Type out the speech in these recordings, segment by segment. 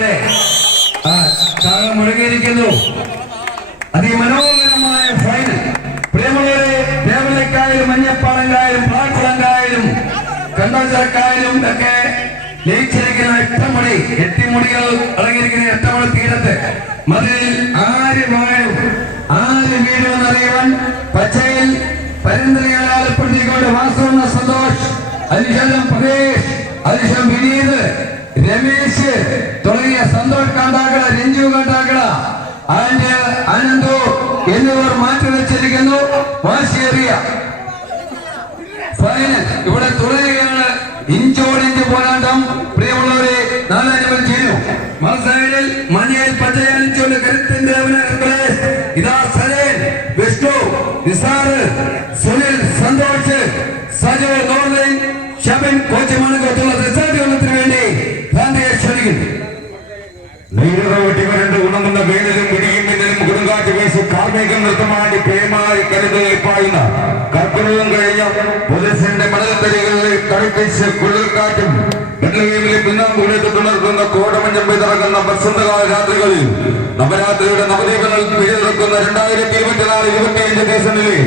പ്രിയമുള്ളവരെ താളം മുഴങ്ങിയിരിക്കുന്നു. അതിമനോഹരമായ ഫൈനൽ. പ്രിയമുള്ളവരെ, ദേവലക്കായാലും മഞ്ഞപ്പാടങ്കായാലും പ്ലാക്കുളങ്കായാലും കണ്ടോച്ചക്കായാലും ഒക്കെ ലയിച്ചിരിക്കുന്ന എട്ടിമുടികൾ അടങ്ങിയിരിക്കുന്ന എട്ടമണി തീരത്ത് മതിലിൽ ആര് വാഴും ആര് വീഴുമെന്നറിയുവാൻ പച്ചയിൽ പരിന്തലികളെ ഏർപ്പെടുത്തിക്കൊണ്ട് വാസുവെന്ന സന്തോഷ്, അതിനുശേഷം പ്രദേശ്, അതിനുശേഷം വിനീത്, രമേശ് തുടങ്ങിയ സന്തോഷ് കാണ്ടാക്കട, രഞ്ജു കാണ്ടാക്കട, ആനന്ദു എന്നിവർ മാറ്റിവെച്ചിരിക്കുന്നു. വാശിയേറിയ ഫൈനൽ ഇവിടെ തുടരുകയാണ്. ഇഞ്ചോടിഞ്ച് പോരാട്ടം. പ്രിയമുള്ളവരെ, 4 അനിമൽ ചെയ്തു. മറുസൈഡിൽ മഞ്ഞയിൽ പച്ചയണിച്ചുകൊണ്ട് കരുത്തിന്റെ ഇതാ സലേൻ, വിഷ്ണു, നിസാർ, സുനിൽ, സന്തോഷ്, സജോ, നോർലൈൻ, ഷബിൻ, കോച്ച് മണക്കത്തുള്ള റിസൾട്ടുകൾക്ക് വേണ്ടി ഗാന്ധിയെ ക്ഷണിക്കുന്നു. നീരവട്ടിവരണ്ട് ഉണങ്ങുന്ന വേനലും പിടിയും മിന്നലും കൊടുങ്കാറ്റ് വീശി കാർമികം നൃത്തമാടി പേമായി കരുതലിൽ പായുന്ന കർപ്പൂരവും കഴിഞ്ഞ പോലീസിന്റെ മണൽത്തരികളിൽ കളിപ്പിച്ച് കുളിർക്കാറ്റും ബെത്ലഹേമിലെ പിന്നാമ്പുഴത്ത് തുണർത്തുന്ന കോടമഞ്ഞം പെയ്തിറങ്ങുന്ന വസന്തകാല രാത്രികളിൽ നവരാത്രിയുടെ നവദീപങ്ങൾ പിടിനിർക്കുന്ന 2024-25 സീസണിലെ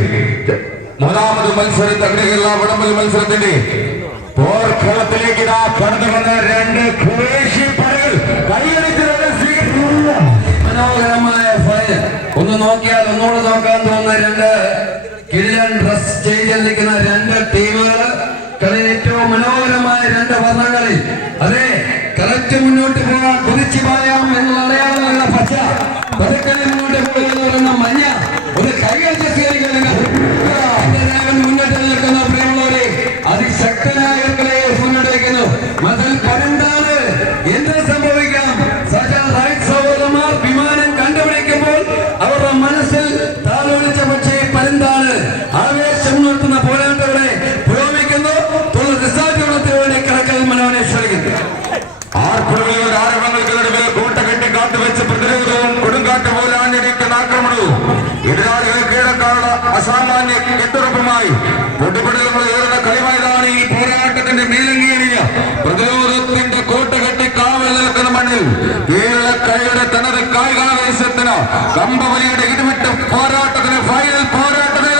3ാമത് മത്സരത്തെ അഗ്നികേരള വടംവലി മത്സരത്തിന്റെ പോർക്കളത്തിലേക്ക് ഇതാ കടന്നു വന്ന 2 ഖുറേഷി പടകൾ കൈയടിച്ച് മനോഹരമായ ഫൈനൽ. ഒന്ന് നോക്കിയാൽ ഒന്നുകൂടെ നോക്കാൻ തോന്നുന്ന 2 കിഴിലൻ ഡ്രസ് ചെയ്തിരിക്കുന്ന 2 ടീമുകൾ. കളിയിൽ ഏറ്റവും മനോഹരമായ 2 വർണ്ണങ്ങളിൽ അതെ കറക്റ്റ് മുന്നോട്ട് പോകാൻ കുതിച്ചു പായാം എന്നുള്ള അടയാളമുള്ള പച്ച, പതുക്കനെ മുന്നോട്ട് പോകുന്ന മഞ്ഞ. ഒരു കൈകടിച്ച് മുന്നോട്ട് നിൽക്കുന്ന പ്രിയമുള്ളവരെ അതിശക്തനായ കളിയെ മുന്നോട്ട് വയ്ക്കുന്നു. മതിൽ പരന്താണ്. എന്ത് സംഭവിക്കാം? സഹോദരന്മാർ വിമാനം കണ്ടുപിടിക്കുമ്പോൾ അവരുടെ മനസ്സിൽ താലോലിച്ച പക്ഷേ പരന്താണ്. ആവേശം നിർത്തുന്ന പോരാട്ടങ്ങളെ പുരോഗമിക്കുന്നു. റിസൾട്ടുകൾക്ക് വേണ്ടി കിടക്കൽ മനോനെ ക്ഷണിക്കുന്നു. ആർപ്പുകളിയുടെ ആരവങ്ങൾക്ക് നടുവിൽ കൂട്ട കെട്ടി കാത്തുവെച്ച് പ്രതിരോധവും കൊടുങ്കാറ്റ് പോലെ ആഞ്ഞടിക്കുന്ന ആക്രമണവും എതിരാളികളെ കീഴക്കാനുള്ള അസാമാന്യ കെട്ടുറപ്പുമായി പൊട്ടിപ്പിടലുകൾ ഏറുന്ന കളിമൈതാണ് ഈ പോരാട്ടത്തിന്റെ മേലങ്കിയണിഞ്ഞ പ്രതിരോധത്തിന്റെ കോട്ട കെട്ടി കാവൽ നിൽക്കുന്ന മണ്ണിൽ കേരളക്കരയുടെ തനത് കായികാവേശത്തിന് കമ്പവലിയുടെ ഇടിവിട്ട് പോരാട്ടത്തിന് ഫൈനൽ പോരാട്ടത്തിന്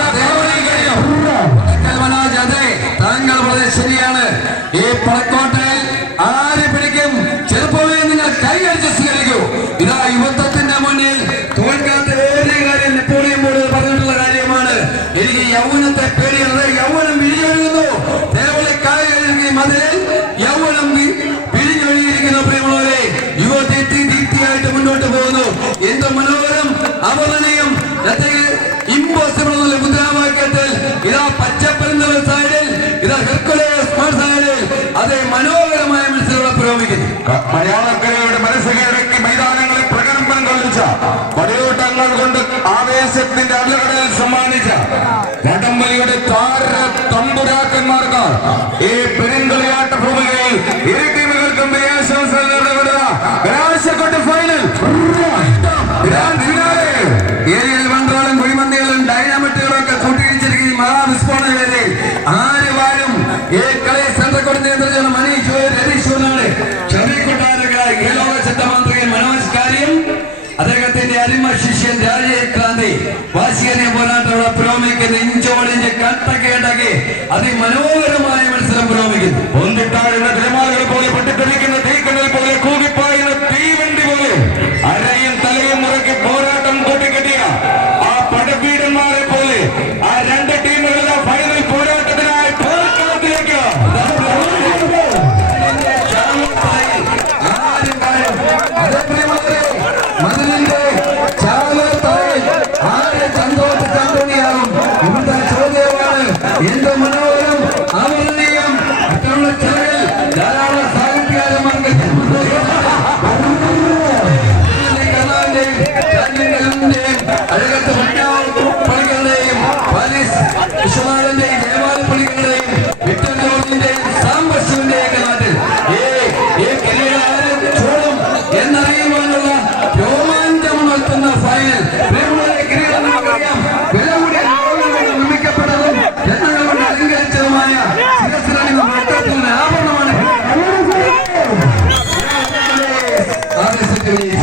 അതെ, താങ്കൾ വളരെ ശരിയാണ്. ഈ പടക്കോട്ടയിൽ ആര് പിടിക്കും? ചെറുപ്പമേ നിങ്ങൾ കൈയടിച്ച് സ്വീകരിക്കൂ. ഇതാ യുവത്വത്തിന്റെ മുന്നിൽ തോൽക്കാത്ത ഒരു കാര്യം നെപ്പോളിയൻ ബോർഡ് പറഞ്ഞിട്ടുള്ള കാര്യമാണ്. എനിക്ക് യൗവനത്തെ പേടിയുള്ളത്. യൗവനം പിരിഞ്ഞൊഴുകുന്നു. ദേവളക്കായി മതിലിൽ യൗവനം പിരിഞ്ഞൊഴുകിയിരിക്കുന്നു. പ്രിയമുള്ളവരെ, യുവദീപ്തിയായിട്ട് മുന്നോട്ട് പോകുന്നു. എന്ത് മനോഹരം, അവർണനീയം, ഇമ്പോസിബിൾ എന്നുള്ള മുദ്രാവാക്യത്തിൽ ഇതാ പച്ചപ്പരുന്നുള്ള സൈഡിൽ, ഇതാ ഹെർക്കുലേസ് സൈഡിൽ അതേ മനോഹരമായ മത്സരങ്ങളെ പുരോഗമിക്കുന്നു. മലയാളക്കരയുടെ മനസ്സ് കീഴടക്കി മൈതാനങ്ങളിൽ പ്രകടനം കൊള്ളിച്ച പടയോട്ടങ്ങൾ കൊണ്ട് ആവേശത്തിന്റെ അലകടൽ സമ്മാനിച്ച വടംവലിയുടെ താര തമ്പുരാക്കന്മാർക്ക് ഈ പെരുങ്കളിയാട്ട ഭൂമികയിൽ ഇരു ടീമുകൾക്കും ഫൈനൽ ഏരിയയിൽ വണ്ടോളം കുഴിമന്തികളും ഡൈനാമിറ്റുകളും ഒക്കെ കൂട്ടിയിച്ചിരിക്കുന്ന മഹാവിസ്ഫോടനവേദി ആര് വാരും ഈ കളി സെൻട്രൽ കോടതി നിയന്ത്രിച്ച മനീഷ് രതീശ്വരനാണ്. ക്ഷമിക്കൊട്ടാരങ്ങളായി കേരള ചിത്രമന്ത്രി മനോജ് കാര്യം, അദ്ദേഹത്തിന്റെ അരിമ ശിഷ്യൻ രാജീവ് ക്രാന്തി വാശിയേറിയ പോരാട്ടത്തോടെ പുരോഗമിക്കുന്ന ഇഞ്ചോടിഞ്ച് കട്ടക്കേണ്ടകെ അതിമനോഹരമായ മത്സരം പുരോഗമിക്കുന്നു. ഒന്നിട്ടാടുന്ന തിരമാലകൾ പോലെ പൊട്ടിത്തെറിക്കുന്ന തീക്കണൽ പോലെ കൂകിപ്പായുന്ന തീവണ്ടി പോലെ അരയും തലയും മുറക്കി പോരാട്ടം കൂട്ടിക്കെട്ടിയ ആ പടവീരന്മാരെ പോലെ ആ 2 ടീമുകളുടെ ഫൈനൽ പോരാട്ടത്തിനായി പോർക്കളത്തിലേക്ക് മതിലിന്റെ ചാലത്തായി ആര് സന്തോഷ ചാന്തോണിയാകും? ഇവിടുത്തെ ചോദ്യമാണ്. എന്ത് മനോഹരം, ആദ്യ സെറ്റ് വിജയിച്ചു.